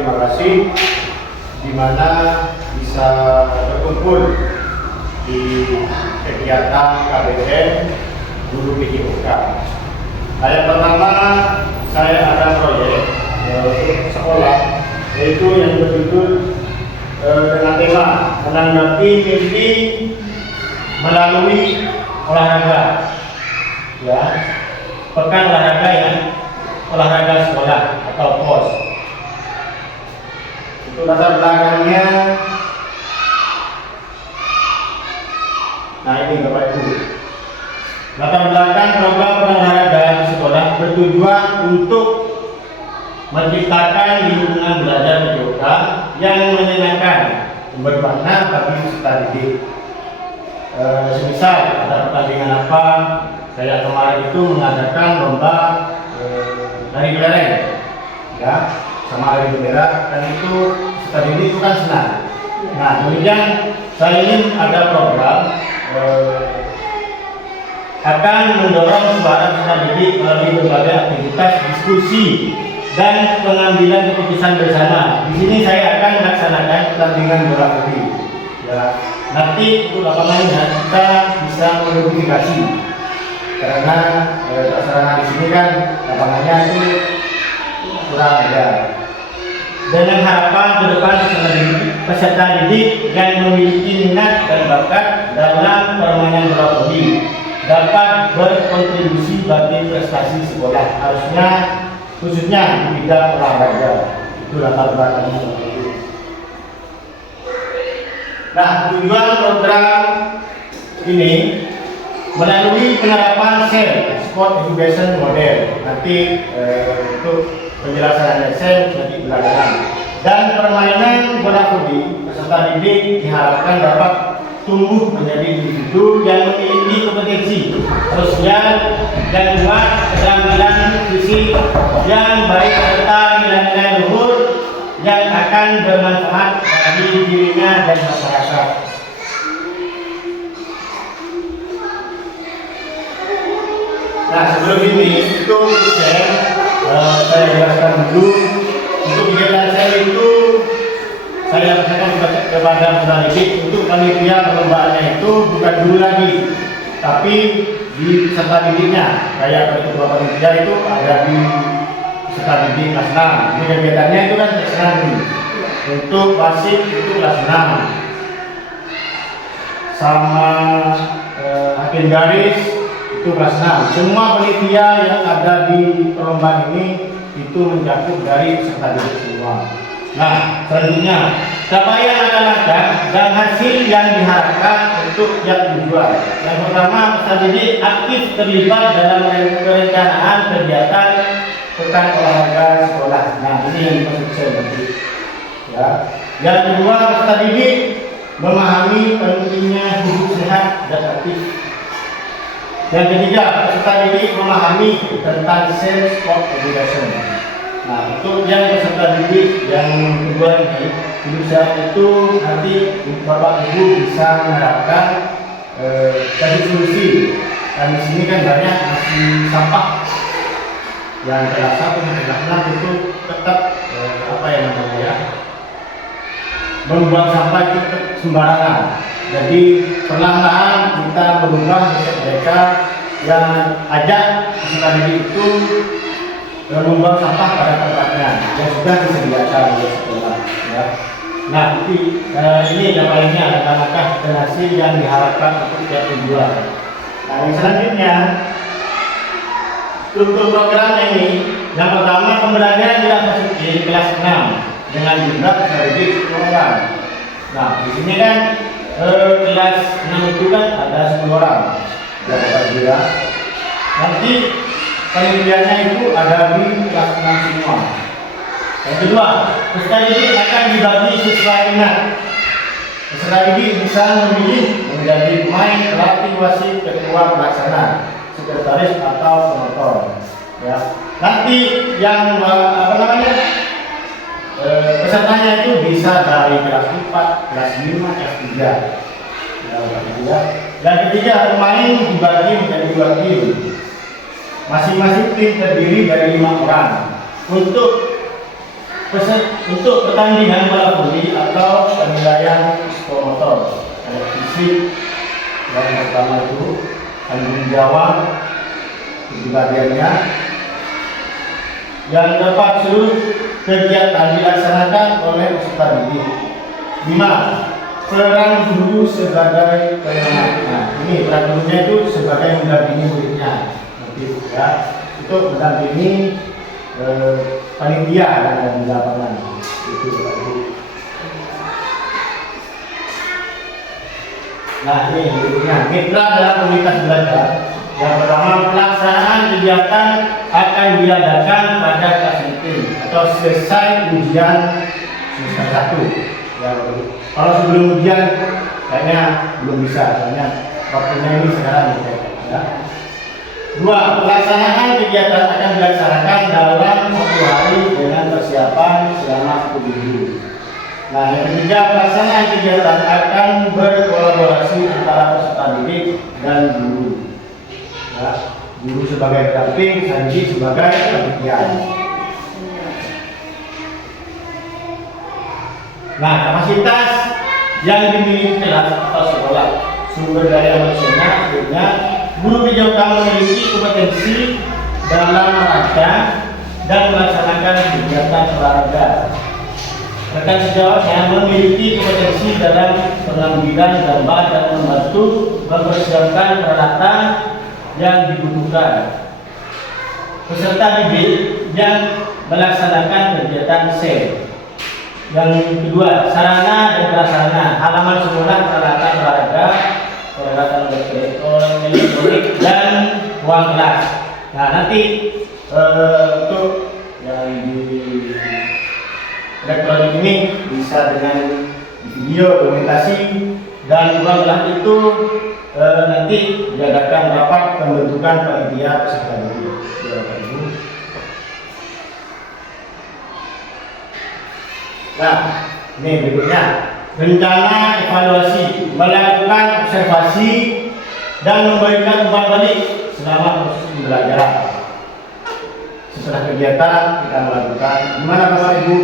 terima kasih di mana bisa berkumpul di kegiatan KBN Guru PJOK. Yang pertama, saya ada proyek untuk sekolah, yaitu yang berjudul dengan tema menanggapi mimpi melalui olahraga, ya, pekan olahraga ya, olahraga sekolah atau POS. Itu latar belakangnya. Nah, ini Bapak Ibu. Latar belakang program olahraga di sekolah bertujuan untuk menciptakan lingkungan belajar PJOK yang menyenangkan, bermakna bagi peserta didik. Semisal ada pertandingan apa, saya kemarin itu mengadakan lomba dari kelereng, ya, sama dari bendera, dan itu peserta didik itu kan senang. Nah, kemudian saya ingin ada program akan mendorong suara peserta didik melalui berbagai aktivitas diskusi dan pengambilan keputusan bersama. Di sini saya akan melaksanakan pertandingan bola voli. Ya, nanti untuk lapangannya kita bisa modifikasi karena sarana di sini kan lapangannya itu kurang ada. Dengan harapan ke depan peserta didik yang memiliki minat dan bakat dalam permainan bola voli dapat berkontribusi bagi prestasi sekolah, harusnya khususnya di bidang olahraga. Itu latar belakangnya. Nah, tujuan program ini melalui penerapan SEM, Sport Education Model. Nanti untuk penjelasannya SEM nanti belakangan. Dan permainan bola voli, peserta didik diharapkan dapat tumbuh menjadi individu yang memiliki kompetensi sosial dan juga keterampilan fisik yang baik serta nilai-nilai luhur yang akan bermanfaat bagi dirinya dan masyarakat. Nah, sebelum ini itu saya jelaskan dulu. Untuk kegiatan saya itu saya rasakan kepada peserta didik untuk panitia perlombaannya itu bukan dulu lagi, tapi di peserta didiknya. Kayak ketua panitia itu ada di peserta didik kelas 6. Ini kegiatannya itu kan kelas 6. Untuk wasit itu kelas 6. Sama hakim garis itu kelas 6. Semua panitia yang ada di perlombaan ini itu mencakup dari peserta didik semua. Nah, selanjutnya capaian langkah-langkah dan hasil yang diharapkan untuk yang tujuan. Yang pertama, peserta didik aktif terlibat dalam perencanaan kegiatan pekan olahraga sekolah. Nah, ini yang dimaksud saya nanti. Ya. Yang kedua, peserta didik memahami pentingnya hidup sehat dan aktif. Yang ketiga, peserta didik memahami tentang SEM Sport Education. Nah, untuk yang peserta didik yang kedua ini, hidup sehat itu nanti Bapak Ibu bisa menerapkan dari solusi. Dan di sini kan banyak masih sampah. Yang kelas 1 dan kelas 6 itu tetap apa yang namanya, membuang sampah itu sembarangan. Jadi perlahan-lahan kita berubah mereka yang ajak peserta didik itu membuang sampah pada tempatnya yang sudah disediakan oleh sekolah. Ya. Nah, ini capaiannya langkah dan hasil yang diharapkan untuk setiap tujuan. Nah, yang selanjutnya struktur program ini, yang pertama pembelajaran dimasuki di kelas 6 dengan jumlah peserta didik 10 orang. Nah, di sini kan kelas 6 itu kan ada 10 orang. Ya, nanti penelitiannya itu ada di kelas 6 semua. Yang kedua, peserta didik akan dibagi sesuai minat. Peserta didik bisa memilih menjadi pemain, pelatih, wasit, ketua pelaksana, sekretaris atau penonton. Ya. Nanti yang pesertanya itu bisa dari kelas 4, kelas 5, kelas 3. Ya. Yang ketiga, pemain dibagi menjadi 2 tim. Masing-masing tim terdiri dari 5 orang. Untuk Untuk pertandingan bola voli atau penilaian psikomotor, ada fisik yang pertama itu tanggung jawab kepribadiannya yang dapat seluruh kegiatan dilaksanakan oleh peserta didik. 5. Peran guru sebagai pengamat. Nah, ini peran gurunya itu sebagai mendampingi muridnya, ya, untuk mendampingi panitia yang ada di lapangan itu. Nah, ini berikutnya mitra dalam komunitas belajar. Yang pertama, pelaksanaan kegiatan akan diadakan pada kelas meeting atau selesai ujian semester 1. Ya, kalau sebelum ujian kayaknya belum bisa, soalnya waktunya ini sekarang ya. 2. Pelaksanaan kegiatan akan dilaksanakan dalam 1 hari dengan persiapan selama 10 minggu. Nah, yang ketiga, pelaksanaan kegiatan akan berkolaborasi antara peserta didik dan guru. Ya, guru sebagai pendamping, didik sebagai panitia. Nah, kapasitas yang dimiliki kelas atau sekolah, sumber daya manusianya akhirnya guru dijauhkan memiliki kompetensi dalam merancang dan melaksanakan kegiatan olahraga. Rekan sejawatnya memiliki kompetensi dalam pengambilan gambar dan membantu mempersiapkan peralatan yang dibutuhkan. Peserta didik yang melaksanakan kegiatan SEL. Yang kedua, sarana dan prasarana, halaman sekolah, peralatan olahraga, peralatan elektronik, dan uang kelas. Nah, nanti untuk yang di elektronik ini bisa dengan video, dokumentasi, dan uang kelas itu nanti diadakan rapat pembentukan panitia peserta didik. Nah, ini berikutnya rencana evaluasi, melakukan observasi dan memberikan umpan balik selama proses pembelajaran. Setelah kegiatan kita melakukan gimana Bapak Ibu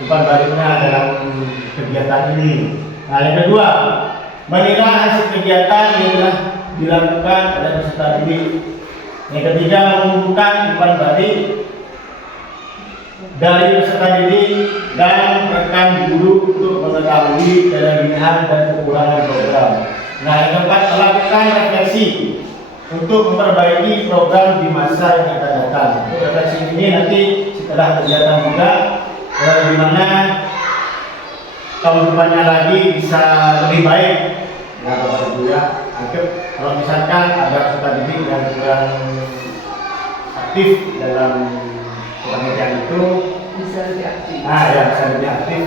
umpan baliknya dalam kegiatan ini. Nah, yang kedua, menilai hasil kegiatan yang telah dilakukan oleh peserta didik. Yang ketiga, mengumpulkan umpan balik dari peserta didik dan rekan guru untuk mengetahui kelebihan dan kekurangan program. Nah, yang keempat, melakukan refleksi untuk memperbaiki program di masa yang akan datang. Refleksi ini nanti setelah kegiatan juga, di mana tahun depannya lagi bisa lebih baik. Nah, Bapak Ibu ya, kalau misalkan ada peserta didik yang kurang aktif dalam penelitian itu bisa lebih aktif. Nah, ya bisa lebih aktif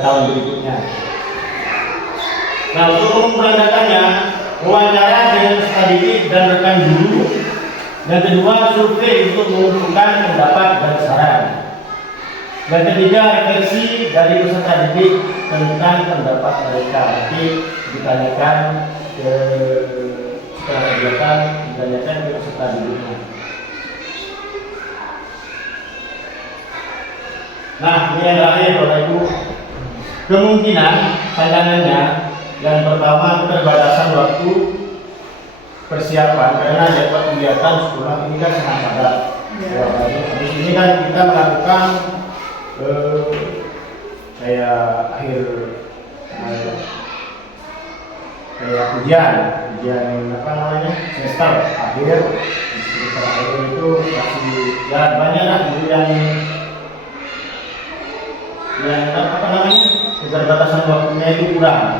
tahun berikutnya. Nah, untuk pengumpulan datanya, wawancara dengan peserta didik dan rekan guru. Yang kedua, survei untuk mengumpulkan pendapat dan saran. Yang ketiga, refleksi dari peserta didik tentang pendapat mereka. Nanti ditanyakan ke setelah kegiatan, ditanyakan ke peserta didiknya. Nah, ini yang terakhir Bapak Ibu, kemungkinan pandangannya yang pertama keterbatasan waktu persiapan karena jadwal kegiatan sekolah ini kan sangat padat. Ya. Habis ini kan kita melakukan kayak ujian apa namanya semester akhir itu masih ya banyak lah yang apa namanya keterbatasan waktunya itu kurang.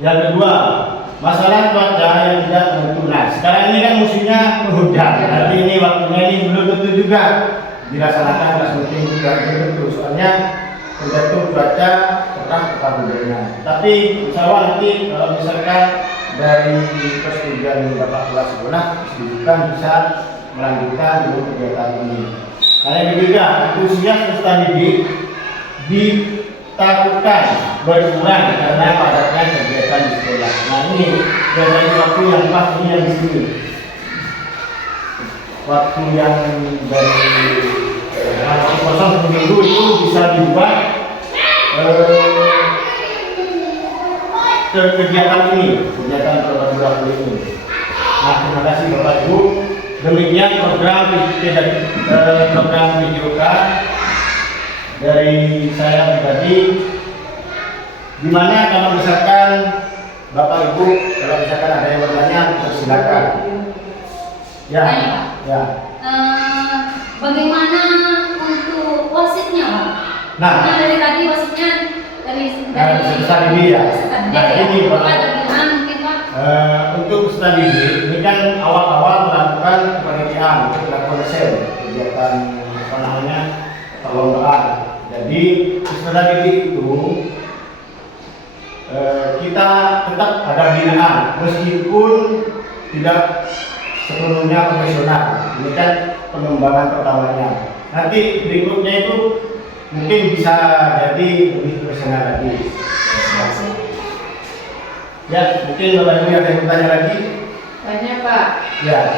Yang kedua, masalah cuaca yang tidak menentu. Nah, sekarang ini kan musimnya hujan. Nanti ini waktunya ini belum tentu juga dilaksanakan kelas meeting juga belum tentu. Soalnya tergantung cuaca serta hujannya. Tapi insya Allah nanti kalau misalkan dari persetujuan Bapak Kepala Sekolah bukan bisa melanjutkan dengan kegiatan ini. Nah, yang ketiga, antusias peserta didik ditakutkan berkurang karena padatnya kegiatan di sekolah. Nah, ini dari waktu yang pas ini yang di sini. waktu yang dari waktu kosong seminggu itu bisa diubah ke kegiatan ini, kegiatan perlombaan ini. Nah, terima kasih Bapak Ibu. Demikian program videokan dari saya pribadi. Di mana kalau misalkan Bapak Ibu, kalau misalkan ada yang bertanya, silakan. Ya, ya. Bagaimana untuk wasitnya, Pak? Nah, dari tadi wasitnya dari ini ya. Nah, ini Pak. Untuk studi ini kan awal-awal melakukan kepanitiaan, melakukan kegiatan apa namanya perlombaan. Jadi studi itu kita tetap ada binaan meskipun tidak sepenuhnya profesional. Ini kan pengembangan pertamanya. Nanti berikutnya itu mungkin bisa jadi lebih profesional lagi. Ya, mungkin Bapak Ibu ada yang bertanya lagi? Tanya Pak. Ya.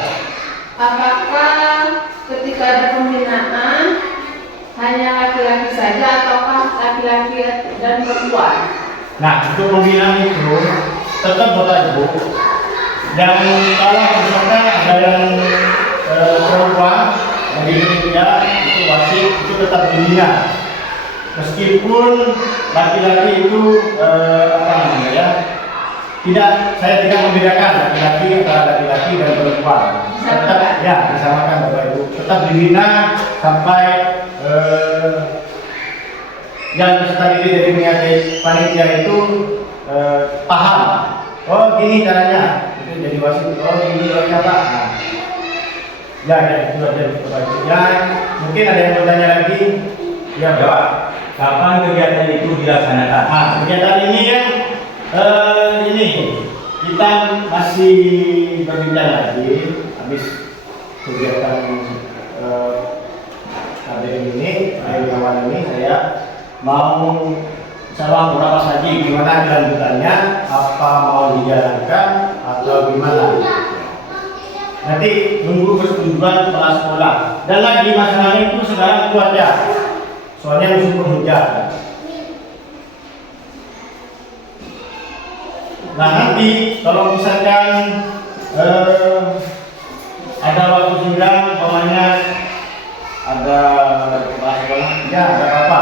Apakah ketika ada pembinaan hanya laki-laki saja ataukah laki-laki dan perempuan? Nah, untuk pembinaan itu tetap Bapak Ibu. Yang kalau misalkan ada yang perempuan yang diduga itu wasit itu tetap dibina. Meskipun laki-laki itu apa namanya ya? Saya tidak membedakan laki-laki antara laki-laki dan perempuan. Tetap ya disamakan Bapak Ibu. Tetap dibina sampai yang peserta didik dari panitia itu paham. Oh gini caranya. Itu jadi wasit. Oh gini caranya Pak. Nah, ya itu aja Bapak Ibu. Ya mungkin ada yang bertanya lagi. Ya Pak. Kapan kegiatan itu dilaksanakan? Nah, kegiatan ini kan ini kita masih berbincang lagi habis kegiatan KBM ini, kawan ini saya mau coba merapas lagi gimana kelanjutannya, apa mau dijalankan atau gimana. Nanti nunggu persetujuan kepala sekolah. Dan lagi masalahnya itu sekarang cuaca. Soalnya musim penghujan. Nah nanti kalau misalkan ada waktu singgang, umpamanya ada kepala sekolah, ya ada apa-apa,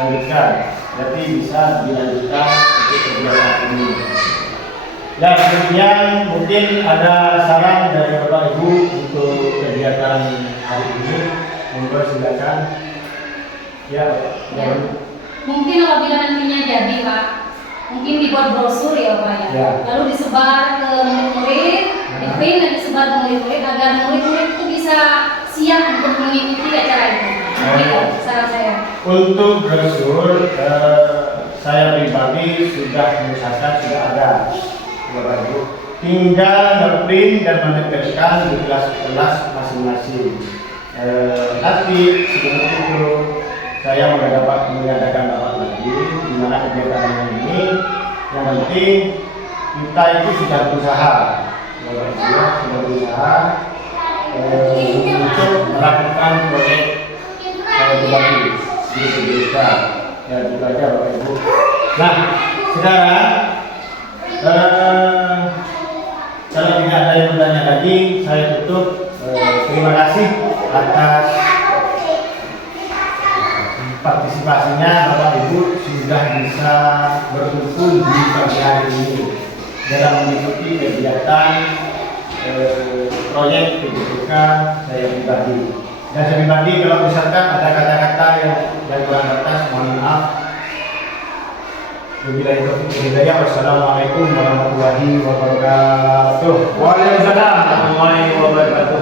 lanjutkan. Berarti bisa dilanjutkan untuk kegiatan ini. Ya kemudian mungkin ada saran dari Bapak Ibu untuk kegiatan hari ini. Monggo silakan. Ya. Mungkin apabila nantinya jadi Pak, mungkin dibuat brosur ya Pak ya. Lalu disebar ke murid-murid, diprint dan disebar ke murid-murid agar murid-murid itu bisa siap untuk mengikuti acara itu. Itu saran saya. Untuk brosur, saya pribadi sudah mengusahakan, sudah ada. Bapak Ibu, tinggal ngeprint dan menerbitkan di kelas-kelas masing-masing. Nanti sebelum itu saya mengadakan rapat lagi di mana kegiatan ini. Yang penting kita itu sudah berusaha, sudah berusaha untuk melakukan proyek saya pribadi di desa. Ya itu aja Bapak Ibu. Nah sekarang kalau tidak ada yang bertanya lagi, saya tutup. Terima kasih atas partisipasinya Bapak Ibu sudah bisa berkumpul di pagi hari ini dalam mengikuti kegiatan proyek PJPK saya pribadi. Dan saya pribadi kalau misalkan ada kata-kata yang kurang batas, mohon maaf. Wassalamualaikum warahmatullahi wabarakatuh. Waalaikumsalam warahmatullahi wabarakatuh.